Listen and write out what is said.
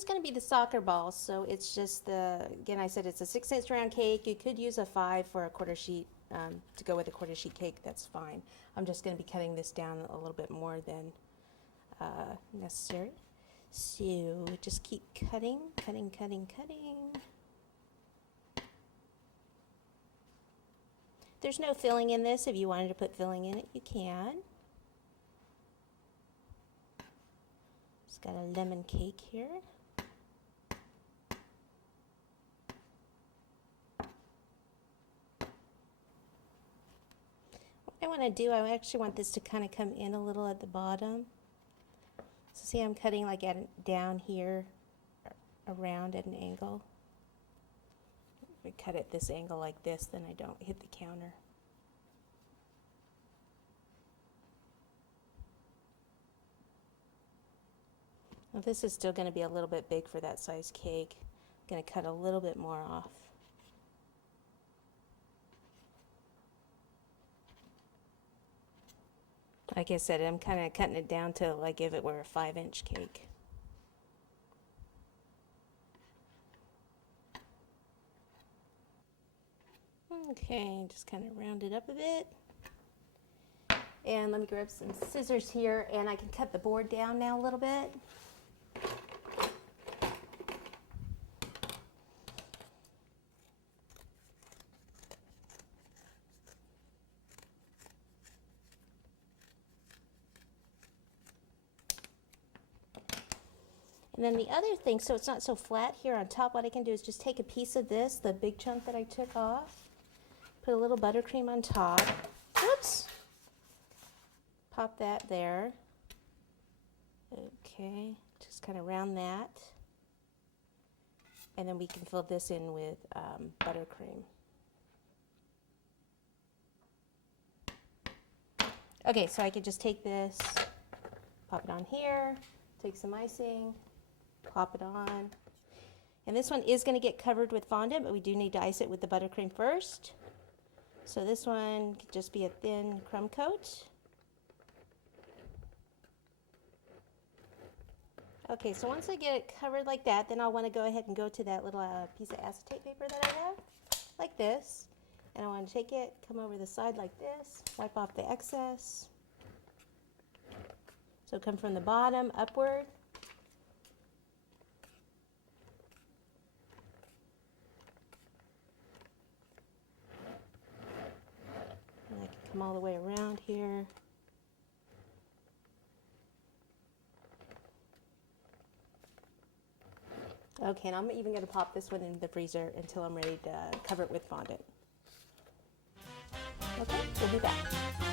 is going to be the soccer ball, so it's just again, I said it's a 6-inch round cake. You could use a 5 for a quarter sheet to go with a quarter sheet cake. That's fine. I'm just going to be cutting this down a little bit more than necessary. So just keep cutting. There's no filling in this. If you wanted to put filling in it, you can. It's got a lemon cake here. What I want to do, I actually want this to kind of come in a little at the bottom. So see, I'm cutting like down here around at an angle. If I cut at this angle like this, then I don't hit the counter. Well, this is still going to be a little bit big for that size cake. I'm going to cut a little bit more off. Like I said, I'm kind of cutting it down to like if it were a 5-inch cake. Okay, just kind of round it up a bit. And let me grab some scissors here, and I can cut the board down now a little bit. And then the other thing, so it's not so flat here on top, what I can do is just take a piece of this, the big chunk that I took off, put a little buttercream on top. Oops! Pop that there. Okay, just kind of round that. And then we can fill this in with buttercream. Okay, so I could just take this, pop it on here, take some icing, plop it on. And this one is going to get covered with fondant, but we do need to ice it with the buttercream first. So this one could just be a thin crumb coat. Okay, so once I get it covered like that, then I'll want to go ahead and go to that little piece of acetate paper that I have, like this. And I want to take it, come over the side like this, wipe off the excess. So come from the bottom upward. And I can come all the way around here. Okay, and I'm even going to pop this one in the freezer until I'm ready to cover it with fondant. Okay, we'll be back.